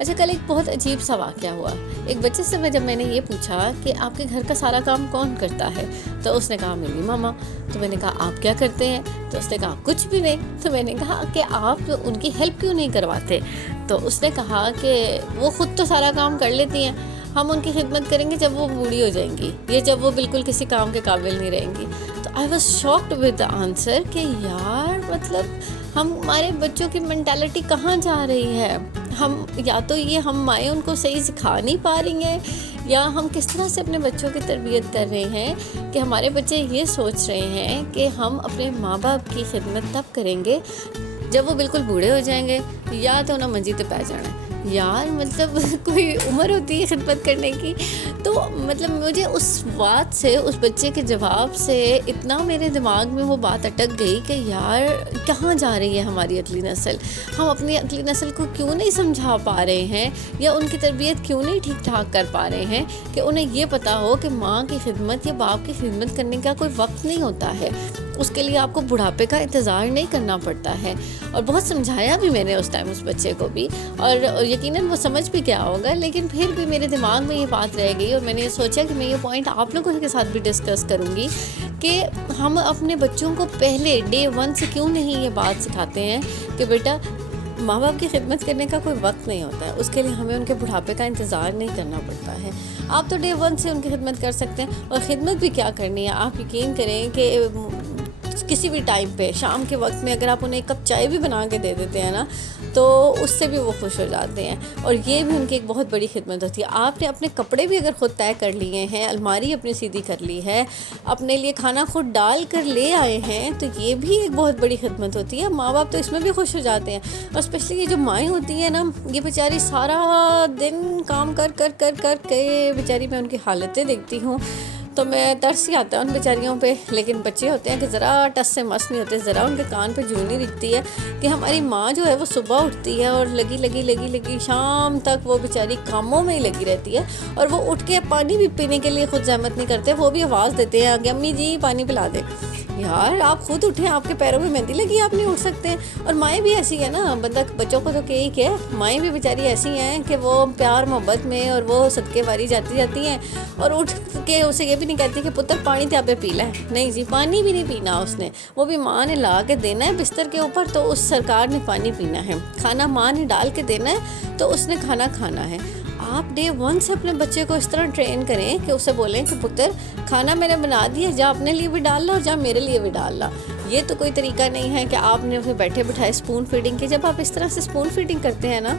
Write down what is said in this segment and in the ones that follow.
अच्छा, कल एक बहुत अजीब सा वाक़या हुआ। एक बच्चे से जब मैंने ये पूछा कि आपके घर का सारा काम कौन करता है? तो उसने कहा मेरी मम्मा। तो मैंने कहा आप क्या करते हैं? तो उसने कहा कुछ भी नहीं। तो मैंने कहा कि आप उनकी हेल्प क्यों नहीं करवाते? तो उसने कहा कि वो खुद तो सारा काम कर लेती हैं, हम उनकी खिदमत करेंगे जब वो बूढ़ी हो जाएँगी या जब वो बिल्कुल किसी काम के काबिल नहीं रहेंगी। तो I was shocked with the answer कि यार मतलब हमारे बच्चों की मेंटालिटी कहाँ जा रही है? हम या तो ये हम माएँ उनको सही सिखा नहीं पा रही हैं, या हम किस तरह से अपने बच्चों की तरबियत कर रहे हैं कि हमारे बच्चे ये सोच रहे हैं कि हम अपने माँ-बाप की खिदमत तब करेंगे जब वो बिल्कुल बूढ़े हो जाएंगे या तो ना मंजी पे पै जाना है। यार मतलब कोई उम्र होती है खिदमत करने की। तो मतलब मुझे उस बात से, उस बच्चे के जवाब से इतना मेरे दिमाग में वो बात अटक गई कि यार कहाँ जा रही है हमारी अगली नस्ल? हम अपनी अगली नस्ल को क्यों नहीं समझा पा रहे हैं या उनकी तरबियत क्यों नहीं ठीक ठाक कर पा रहे हैं कि उन्हें ये पता हो कि माँ की खिदमत या बाप की खिदमत करने का कोई वक्त नहीं होता है, उसके लिए आपको बुढ़ापे का इंतज़ार नहीं करना पड़ता है। और बहुत समझाया भी मैंने उस टाइम उस बच्चे को भी, और यकीनन वो समझ भी गया होगा, लेकिन फिर भी मेरे दिमाग में ये बात रह गई और मैंने ये सोचा कि मैं ये पॉइंट आप लोगों के साथ भी डिस्कस करूँगी कि हम अपने बच्चों को पहले डे 1 से क्यों नहीं ये बात सिखाते हैं कि बेटा माँ बाप की खिदमत करने का कोई वक्त नहीं होता है, उसके लिए हमें उनके बुढ़ापे का इंतज़ार नहीं करना पड़ता है। आप तो डे 1 से उनकी खिदमत कर सकते हैं, और ख़िदमत भी क्या करनी है, आप यकीन करें कि किसी भी टाइम पे शाम के वक्त में अगर आप उन्हें एक कप चाय भी बना के दे देते हैं ना, तो उससे भी वो खुश हो जाते हैं, और ये भी उनकी एक बहुत बड़ी खिदमत होती है। आपने अपने कपड़े भी अगर ख़ुद तय कर लिए हैं, अलमारी अपनी सीधी कर ली है, अपने लिए खाना खुद डाल कर ले आए हैं, तो ये भी एक बहुत बड़ी खिदमत होती है। माँ बाप तो इसमें भी खुश हो जाते हैं, और स्पेशली ये जो माएँ होती हैं ना, ये बेचारी सारा दिन काम कर कर कर कर के बेचारी, मैं उनकी हालतें देखती हूँ तो मैं तरस ही आता है उन बेचारियों पे। लेकिन बच्चे होते हैं कि ज़रा टस से मस नहीं होते, ज़रा उनके कान पे जूं नहीं दिखती है कि हमारी माँ जो है वो सुबह उठती है और लगी शाम तक वो बेचारी कामों में ही लगी रहती है, और वो उठ के पानी भी पीने के लिए खुद जहमत नहीं करते, वो भी आवाज़ देते हैं कि अम्मी जी पानी पिला दे। यार आप खुद उठें, आपके पैरों में मेहंदी लगी, आप नहीं उठ सकते हैं। और माएँ भी ऐसी है ना, बंदा बच्चों को तो कही क्या, माएँ भी बेचारी ऐसी हैं कि वो प्यार मोहब्बत में और वो सदके वारी जाती हैं, और उठ के उसे ये भी नहीं कहती कि पुत्र पानी तो आपे पी ले, नहीं जी पानी भी नहीं पीना उसने, वो भी माँ ने ला के देना है बिस्तर के ऊपर तो उस सरकार ने पानी पीना है, खाना माँ ने डाल के देना है तो उसने खाना खाना है। आप डे 1 से अपने बच्चे को इस तरह ट्रेन करें कि उसे बोलें कि पुत्र खाना मैंने बना दिया, जा अपने लिए भी डाल ला और जा मेरे लिए भी डाल ला। ये तो कोई तरीका नहीं है कि आपने उसे बैठे बिठाए स्पून फीडिंग की। जब आप इस तरह से स्पून फीडिंग करते हैं ना,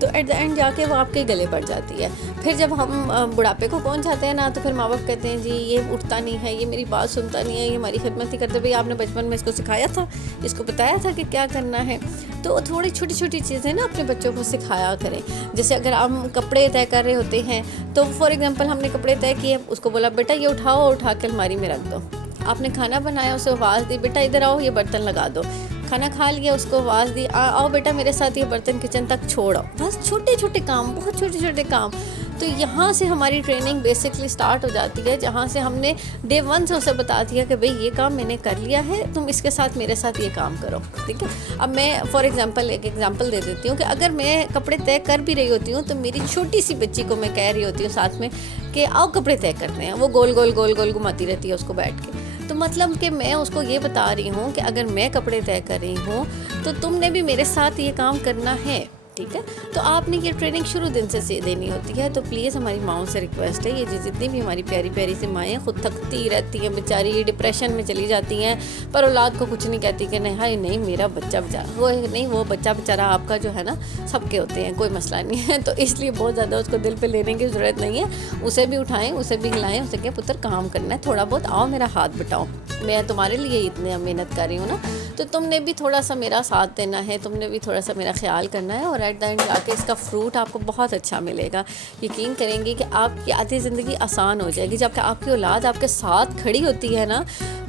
तो एट द एंड जाके वो आपके गले पड़ जाती है। फिर जब हम बुढ़ापे को पहुंच जाते हैं ना, तो फिर माँ बाप कहते हैं जी ये उठता नहीं है, ये मेरी बात सुनता नहीं है, ये हमारी खिदमत नहीं करते। भाई आपने बचपन में इसको सिखाया था, इसको बताया था कि क्या करना है। तो थोड़ी छोटी छोटी चीज़ें ना अपने बच्चों को सिखाया करें। जैसे अगर हम कपड़े तय कर रहे होते हैं, तो फॉर एग्जाम्पल हमने कपड़े तय किए, उसको बोला बेटा ये उठाओ, उठा के अलमारी में रख दो। आपने खाना बनाया, उसे आवाज़ दी बेटा इधर आओ, ये बर्तन लगा दो। खाना खा लिया, उसको आवाज़ दी आओ बेटा मेरे साथ ये बर्तन किचन तक छोड़ो। बस छोटे छोटे काम, बहुत छोटे छोटे काम। तो यहाँ से हमारी ट्रेनिंग बेसिकली स्टार्ट हो जाती है, जहाँ से हमने डे 1 से उसे बता दिया कि भाई ये काम मैंने कर लिया है, तुम इसके साथ मेरे साथ ये काम करो, ठीक है। अब मैं फॉर एग्जांपल एक एग्जांपल दे देती हूँ कि अगर मैं कपड़े तय कर भी रही होती हूँ, तो मेरी छोटी सी बच्ची को मैं कह रही होती हूँ साथ में कि आओ कपड़े तय करते हैं, वो गोल गोल गोल गोल घुमाती रहती है उसको बैठ के। तो मतलब कि मैं उसको ये बता रही हूँ कि अगर मैं कपड़े तय कर रही हूँ तो तुमने भी मेरे साथ ये काम करना है, ठीक है। तो आपने ये ट्रेनिंग शुरू दिन से देनी होती है। तो प्लीज़ हमारी माँओं से रिक्वेस्ट है, ये जितनी भी हमारी प्यारी प्यारी सी माएँ खुद थकती रहती हैं बेचारी, डिप्रेशन में चली जाती हैं, पर औलाद को कुछ नहीं कहती कि नहीं हाय नहीं मेरा बच्चा बेचारा वो नहीं, वो बच्चा बेचारा आपका जो है ना सबके होते हैं, कोई मसला नहीं है। तो इसलिए बहुत ज़्यादा उसको दिल पे लेने की ज़रूरत नहीं है। उसे भी उठाएं, उसे भी हिलाएं, उसे कहें पुत्र काम करना है, थोड़ा बहुत आओ मेरा हाथ बटाओ, मैं तुम्हारे लिए इतनी मेहनत कर रही हूँ ना, तो तुमने भी थोड़ा सा मेरा साथ देना है, तुमने भी थोड़ा सा मेरा ख्याल करना है, और एट द एंड जाके इसका फ्रूट आपको बहुत अच्छा मिलेगा। यकीन करेंगे कि आपकी आधी ज़िंदगी आसान हो जाएगी। जब आपकी औलाद आपके साथ खड़ी होती है ना,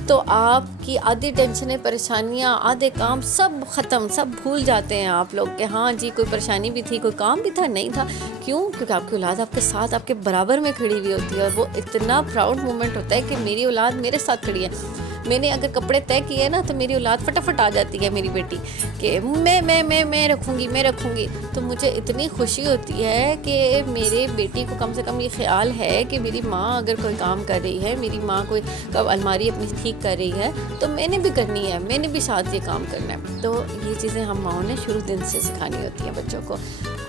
तो आपकी आधी टेंशनें, परेशानियाँ, आधे काम सब ख़त्म, सब भूल जाते हैं आप लोग कि हाँ जी कोई परेशानी भी थी, कोई काम भी था, नहीं था। क्यों? क्योंकि आपकी औलाद आपके साथ, आपके बराबर में खड़ी हुई होती है, और वो इतना प्राउड मोमेंट होता है कि मेरी औलाद मेरे साथ खड़ी है। मैंने अगर कपड़े तय किए ना तो मेरी औलाद फटाफट आ जाती है, मेरी बेटी, कि मैं रखूँगी। तो मुझे इतनी खुशी होती है कि मेरे बेटी को कम से कम ये ख़्याल है कि मेरी माँ अगर कोई काम कर रही है, मेरी माँ कोई कब अलमारी अपनी ठीक कर रही है तो मैंने भी करनी है, मैंने भी साथ ये काम करना है। तो ये चीज़ें हम माँओं ने शुरू दिन से सिखानी होती हैं बच्चों को।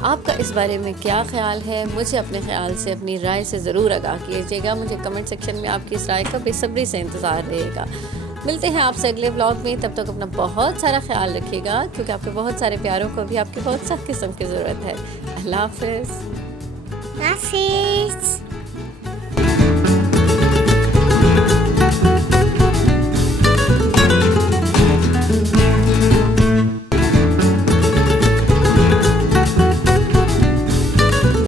आपका इस बारे में क्या ख़्याल है? मुझे अपने ख़्याल से, अपनी राय से ज़रूर आगाह कीजिएगा। मुझे कमेंट सेक्शन में आपकी इस राय का बेसब्री से इंतज़ार रहेगा। मिलते हैं आपसे अगले व्लॉग में, तब तक अपना बहुत सारा ख्याल रखिएगा, क्योंकि आपके बहुत सारे प्यारों को भी आपकी बहुत सख्त किस्म की ज़रूरत है। अल्लाह हाफ़िज़। हाफिज़।